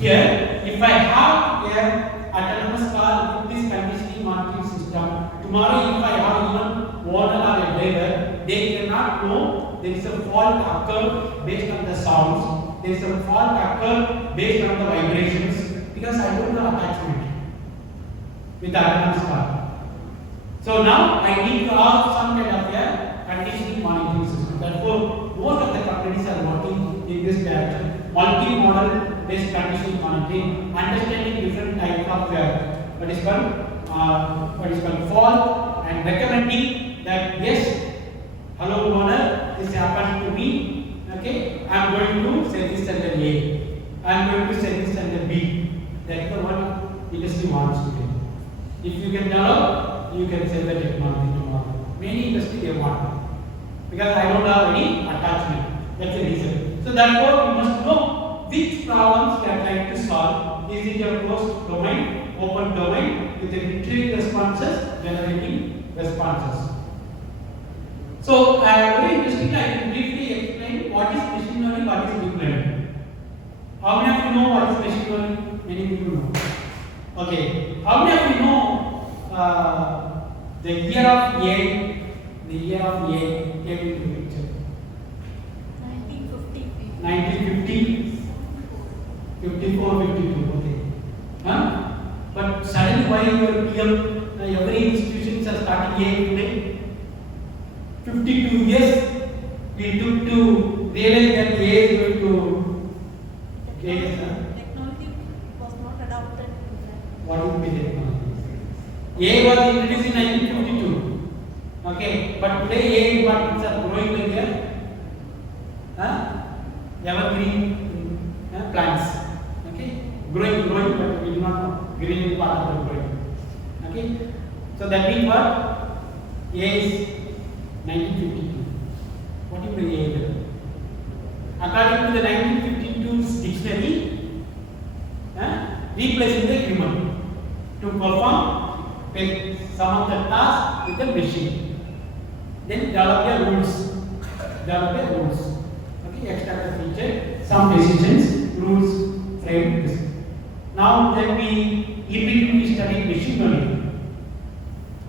here. If I have a autonomous car with this conditioning monitoring system, tomorrow if I have even owner or a driver, they cannot know there is a fault occur based on the sounds. There is a fault occur based on the vibrations. Because I don't have attachment with the autonomous car. So now I need to have some kind of a conditioning monitoring system. Therefore, most of the companies are working in this direction. Multimodal based conditioning monitoring, understanding different types of what is called fault and recommending that yes, hello owner, this happened to me. Okay, I am going to service center A. I am going to service center B. That is the one industry wants to do. If you can develop, you can sell the technology tomorrow. Many industry they want. Because I don't have any attachment. That's the reason. So therefore, we must know which problems we are trying to solve. Is it a closed domain, open domain, with the retrieving responses, generating responses. So very interestingly, I can briefly explain what is machine learning, what is deep learning. How many of you know what is machine learning? Many people know. Okay. How many of you know the year of A? The year of A came into the picture. 1950. 1950. 54, 52. Okay. But suddenly why your PM, every institutions are starting A today? 52 years we took to realize that A is going to Technology was not adopted. What would be technology? A was introduced in 1952. Okay, but today A what are growing like evergreen plants. Okay, growing, but we do not know. Green is part of the growing. Okay, so that means what? A is 1952. What do you mean A? according to the 1952 dictionary, replacing the human to perform some of the tasks with the machine. Then develop the rules. Okay, extract the feature, some decisions, rules, frame this. Now then we immediately study machine learning.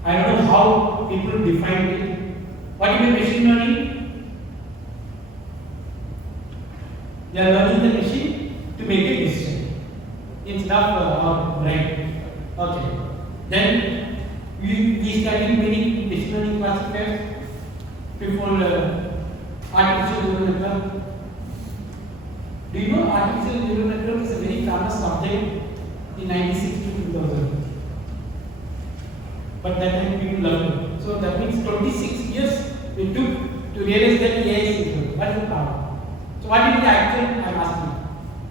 I don't know how people define it. What is machine learning? They are learning the machine to make a decision instead of our brain. Okay. Then we study many machine learning classifiers before artificial neural network. Do you know artificial neural network is a very famous subject in 96 to 2000? But that time people loved it. So that means 26 years we took to realize that AI is equal. What is the problem? So what is the actual I am asking?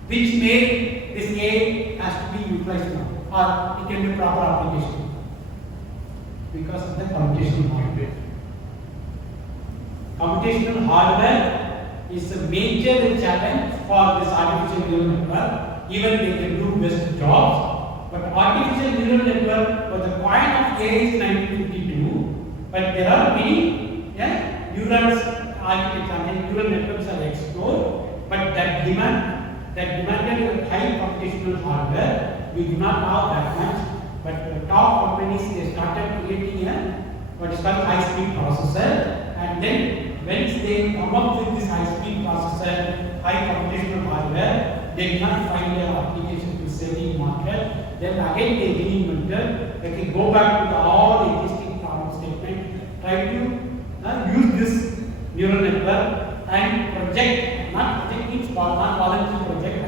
Which made this AI has to be utilized now, or it can be proper application? Because of the computational hardware. Computational hardware is a major challenge for this artificial neural network. Even they can do best jobs, but artificial neural network was the point of AI is 1952. But there are many neurons architecture and neural networks are explored, but that demanded high computational hardware. We do not have that much, but the top companies they started creating what is called high-speed processor, and then once they come up with this high-speed processor, high computational hardware, they cannot find their application to sell in market. Then again they reinvented. They can go back to all the existing problem statement, try to use this neural network and project, not voluntary project,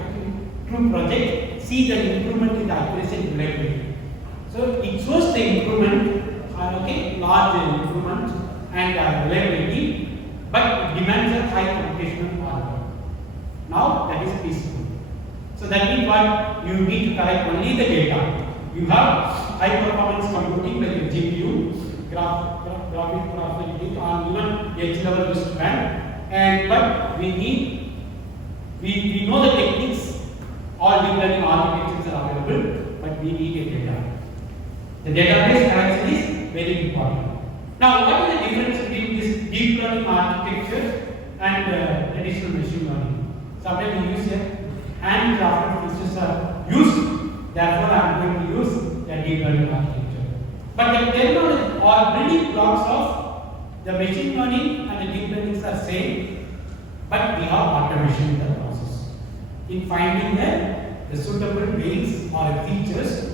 true project, see the improvement in the accuracy and reliability. So it shows the improvement, large improvement and reliability, but it demands a high computational hardware. Now that is peaceful. So that means what? You need to collect only the data. You have high performance computing like a GPU, graphic processing, or even edge level wristband. And but we know the techniques. All deep learning architectures are available, but we need a data. The database connection is very important. Now, what is the difference between this deep learning architecture and traditional machine learning? Sometimes we use handcrafted features are used. Therefore, I am going to use the deep learning architecture. But the technology or building blocks of the machine learning and the deep learning are same, but we have automation in the process in finding the suitable ways or features,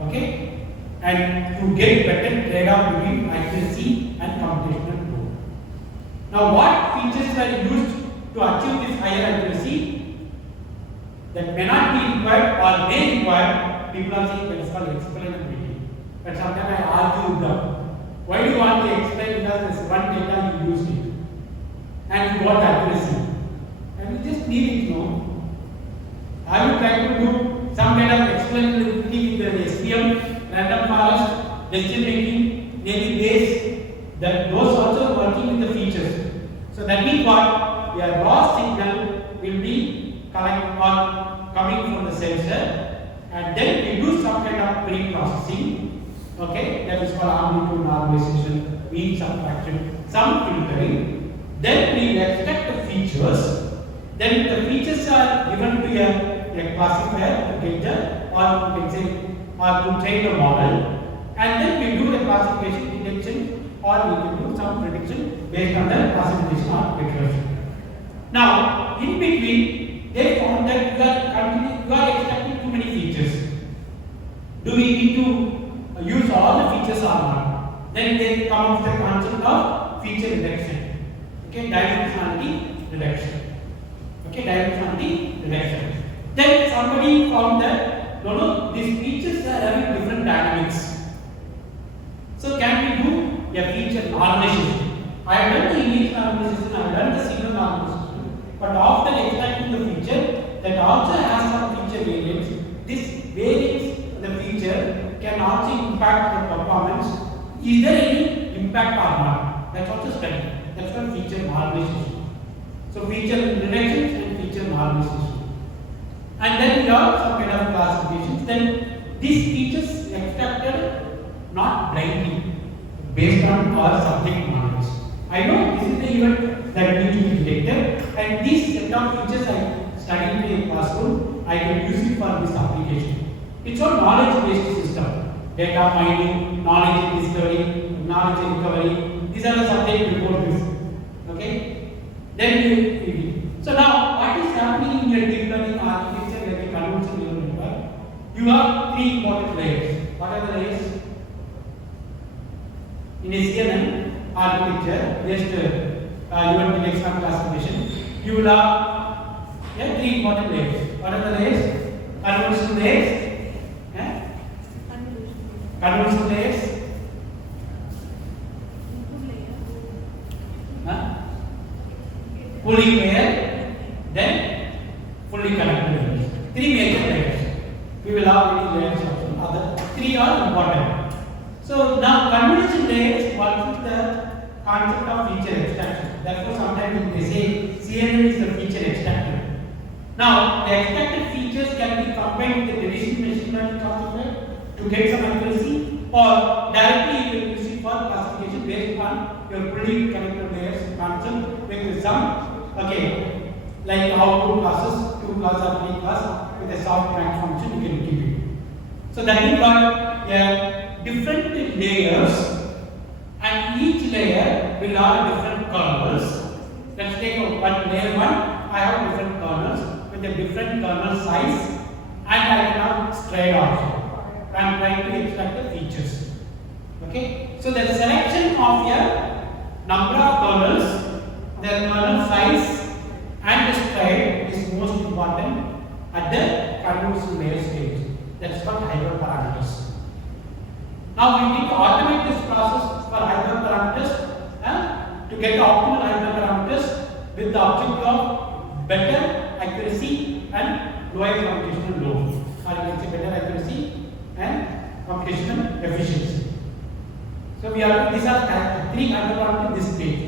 okay, and to get better trade-off between accuracy and computational power. Now, what features are used to achieve this higher accuracy that may not be required or may require? People are saying that is called explainability. But sometimes I argue with them. Why do you want to explain? Because this one data you used it and you got accuracy. And you just need it, no? I will try to do some kind of explainability with the SPM, random forest, decision making, maybe base, that those also working with the features. So that means what? Your raw signal will be collected or coming from the sensor, and then we do some kind of pre-processing, okay, that is called amplitude normalization, mean subtraction, some filtering. Then we extract the features. Then the features are given to a classifier to get the, or you can say, or to train the model, and then we do the classification detection, or we can do some prediction based on the classification or recursion. Now, in between, they found that you are extracting too many features. Do we need to use all the features or not? Then they come up with the concept of feature reduction. Okay, dimensionality reduction. Okay, dimensionality reduction. Then somebody found that no, these features are having different dynamics. So can we do a feature normalization? I have done the image normalization, I have done the signal normalization, but after extracting the feature, that also has some feature variance. This variance in the feature can also impact the performance. Is there any impact or not? That's also studied. That's called feature normalization. So So feature reductions and feature normalization. And then we have some kind of classifications. Then these features extracted not blindly based on our subject knowledge. I know this is the event that needs to be detected, and these set of features I studied in a classroom, I can use it for this application. It's a knowledge-based system. Data mining, knowledge discovery, knowledge recovery. These are the subjects before this. Okay? Then so now what is happening in your deep learning architecture like a convolutional neural network? You have three important layers. What are the layers? In a CNN architecture, based event detection classification, you will have three important layers. What are the layers? Convolutional layers. Convolutional layers. Pooling layer, then fully connected layers. Three major layers. We will have many layers also. Other three are important. So now convolution layers work with the concept of feature extraction. Therefore, sometimes they say CNN is the feature extractor. Now, the extracted features can be combined with the decision machine learning software to get some accuracy, or directly you can use it for classification based on your fully connected layers concept with some. Okay, like how two classes or three class with a soft transformation you can give it. So that is what different layers, and each layer will have different kernels. Let's take one layer 1. I have different kernels with a different kernel size, and I can have stride also. I am trying to extract the features. Okay, so the selection of a number of kernels, the kernel size and the stride is most important at the convolution layer stage. That's called hyperparameters. Now we need to automate this process for hyperparameters to get the optimal hyperparameters with the objective of better accuracy and lower computational load. Or you can say better accuracy and computational efficiency. So we are these are three hyperparameters in this stage.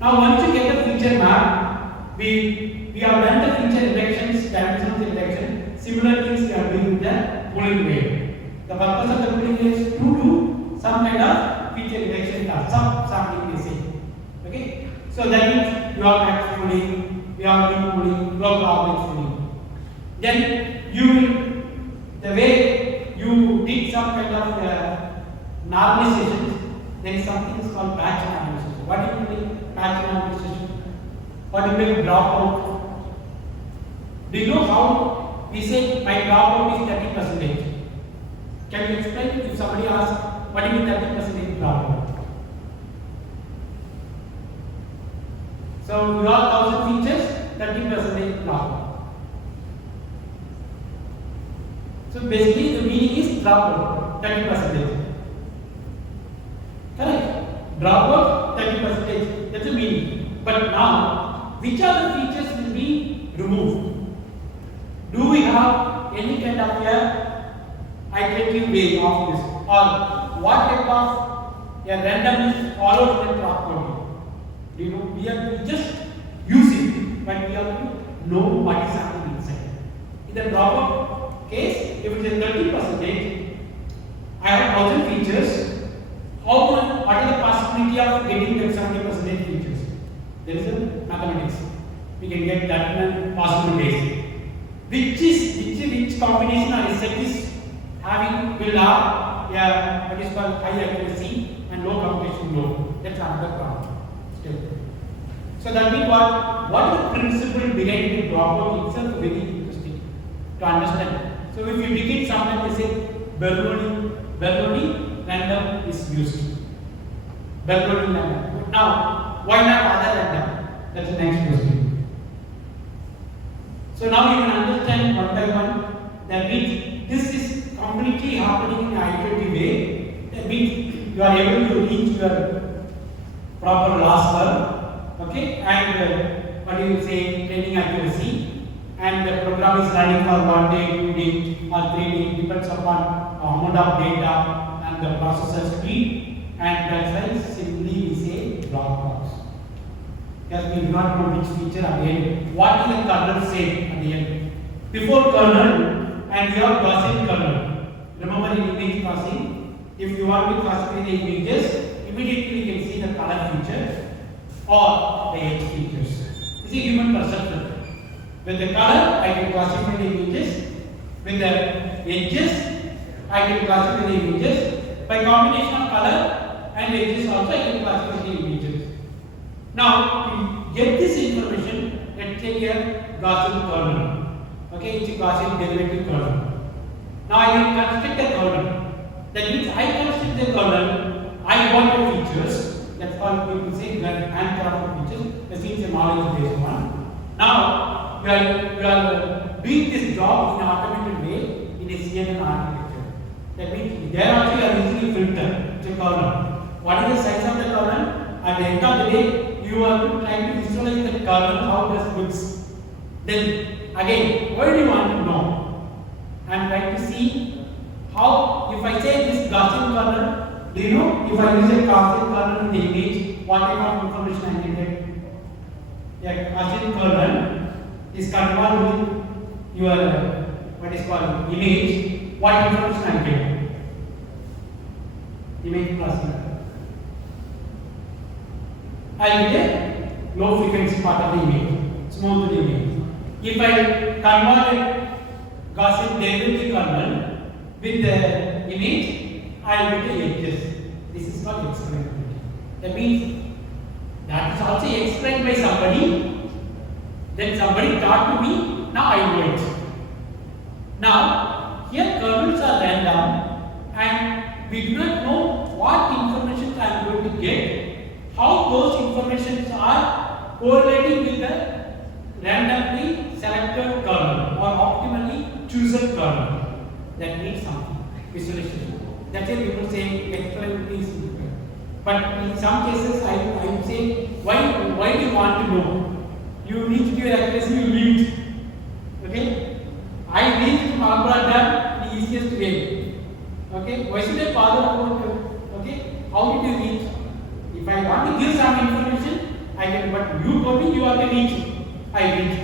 Now once you get the feature map, we have done the feature injections, dimensional injection. Similar things we are doing with the pooling layer. The purpose of the pooling layer is to do some kind of feature injection task, some sampling we say. Okay, so that means you have max pooling, you have mean pooling, you have average pooling. Then you will, the way you did some kind of normalization, there is something called batch normalization. What do you mean batch normalization? What do you mean dropout? Do you know how we say my dropout is 30%? Can you explain if somebody asks what do you mean 30% dropout? So you have 1000 features, 30% dropout. So basically the meaning is dropout, 30%. Correct? Dropout 30%. That's the meaning. But now, which are the features will be removed? Do we have any kind of a iterative way of this, or what type of a randomness followed in the drop coding? Do you know? We just use it, but we have to know what is happening inside. In the dropout case, if it is 30%, I have 1000 features. What is the possibility of getting the 70% features? There is a mathematics. We can get that in possible ways. Which combination or set is having will have what is called high accuracy and low computation load. That's another problem. Still. So that means what is the principle behind the dropout itself very interesting to understand. So if you dig it, sometimes they say Bernoulli random is used. Bernoulli random. Now, why not other random? That's the next question. So now you can understand one by one. That means this is completely happening in an iterative way. That means you are able to reach your proper loss curve, okay, and what do you say, training accuracy, and the program is running for 1 day, 2 days, or 3 days, depends upon the amount of data and the processor speed, and that's why simply we say dropouts. because we do not know which feature at the end. What is the kernel say at the end? Before kernel, and you have Gaussian kernel. Remember in image processing, if you want to classify the images, immediately you can see the color feature or the edge features. This is human perception. With the color, I can classify the images. With the edges, I can classify the images. By combination of color and edges also, I can classify the images. Now, to get this information, let's take a Gaussian kernel. Okay, it's a Gaussian derivative kernel. Now, I will construct a kernel. That means I construct the kernel. I want the features. That's called people say that anchor of features. This is a knowledge based one. Now, you are doing this job in an automated way in a CNN architecture. That means there also you are using a filter, it's a kernel. What is the size of the kernel? At the end of the day, you are trying to visualize the kernel, how this looks. Then again, what do you want to know? I am trying to see how, if I say this Gaussian kernel, do you know if I use a Gaussian kernel in the image, what type of information I can get? A Gaussian kernel is controlled with your what is called image. What information I get? Image processing. I get a low frequency part of the image, smooth image. If I convert a Gaussian derivative kernel with the image, I will get the edges. This is called explainability. That means that is also explained by somebody. Then somebody taught to me. Now I know it. Now here kernels are random, and we do not know what information I am going to get. How those informations are correlating with the randomly selected kernel or optimally chosen kernel. That means something. Visualization. That's why people say explainability is difficult. But in some cases, I am saying, why do you want to know? You reach to your accuracy, you reach. Okay? I reach to Malpura Dam the easiest way. Okay? Why should I bother about it? Okay? How did you reach? If I want to give some information, I can, but you told me you have to reach. I reach.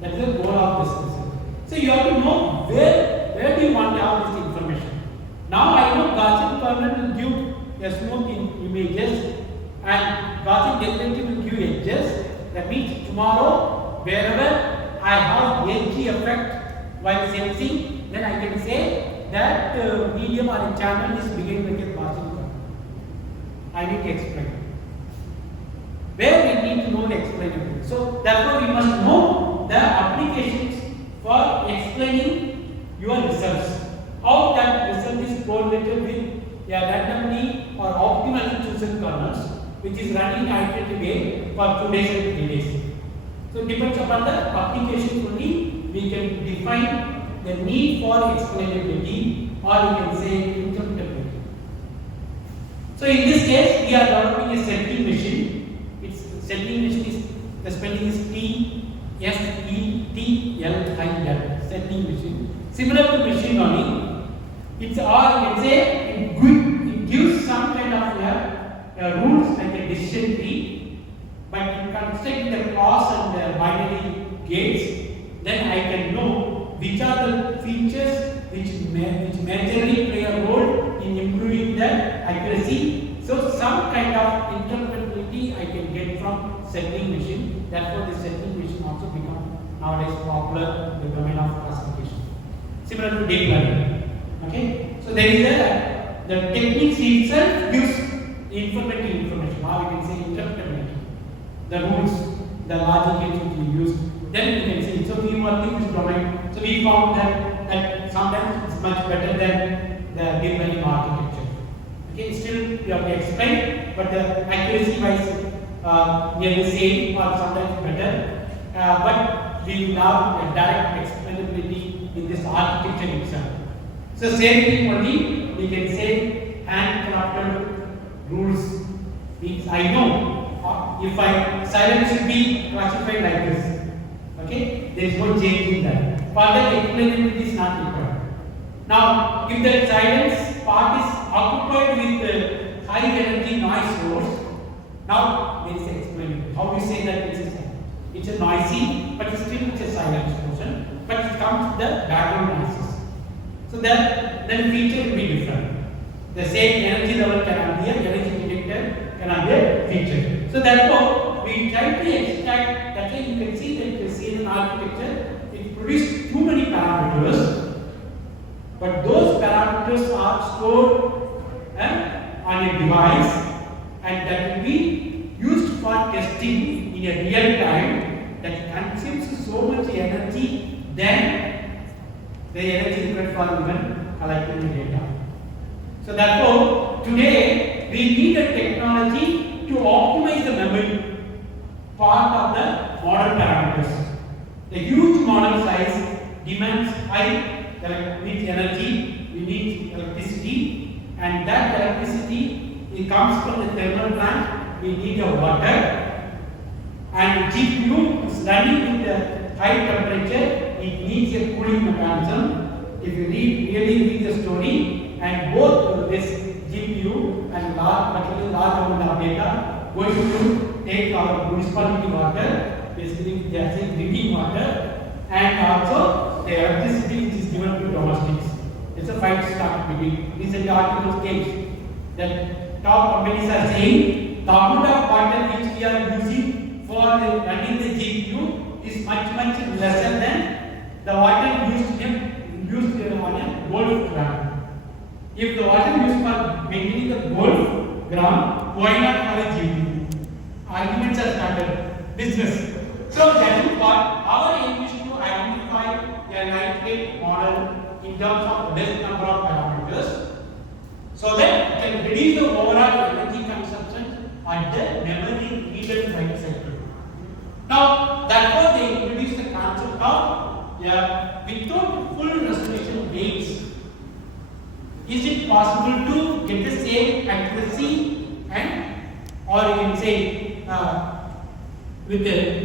That is the goal of this research. So you have to know where do you want to have this information. Now I know Gaussian kernel will give a smooth images and Gaussian derivative will give edges. That means tomorrow, wherever I have edge effect while sensing, then I can say that medium or a channel is beginning with a Gaussian kernel. I need to explain. Where we need to know the explainability. So therefore we must know the applications for explaining your results. How that result is correlated with a randomly or optimally chosen kernels, which is running iterative way for 2 days and 3 days. So it depends upon the application only we can define the need for explainability, or we can say interpretability. So in this case, we are developing a settling machine. Its settling machine is, the spelling is T-S-E-T-L-I-N, settling machine. Similar to machine learning, it's all, you can say it gives some kind of rules like a decision tree, but in constructing the cross and the binary gates, then I can know which are the features which majorly play a role in improving the accuracy. So some kind of interpretability I can get from settling machine. Therefore, the settling machine also become nowadays popular in the domain of classification. Similar to deep learning. Okay, so there is the techniques itself gives informative information. Now we can say interpretability, the rules, the logic which we use. Then we can see. So we work in this domain. So we found that sometimes it's much better than the deep learning architecture. Okay, still you have to explain, but the accuracy wise nearly same or sometimes better. But we will have a direct explainability in this architecture itself. So same thing only we can say handcrafted rules means I know if silence should be classified like this. Okay, there is no change in that. Further explainability is not required. Now, if the silence part is occupied with high energy noise source, now there is explainability. how we say that it's a noisy, but still it's a silent explosion, but it comes with the background noises. So then feature will be different. The same energy level cannot be an energy detector, cannot be a feature. So therefore, we try to extract, that's why you can see that you see in architecture, it produces too many parameters, but those parameters are stored on a device and that will be used for testing in a real time that consumes so much energy than the energy required for even collecting the data. So therefore, today we need a technology to optimize the memory part of the model parameters. The huge model size demands high with energy, we need electricity, and that electricity it comes from the thermal plant, we need a water, and GPU is running with the high temperature, it needs a cooling mechanism. If you really read the story, and both this GPU and large amount of data going to take our municipality water, basically they are saying drinking water, and also the electricity which is given to domestics. It's a fight start between recent articles came that top companies are saying the amount of water which we are using for running the GPU is much lesser than the water used on a golf ground. If the water used for maintaining the golf ground, why not for a GPU? Arguments are started. Business. So that is what our aim is to identify a lightweight model in terms of less number of parameters, so that it can reduce the overall energy consumption at the memory needed by the cycle. Now, therefore, they introduce the concept of without full resolution weights. Is it possible to get the same accuracy and, or you can say with the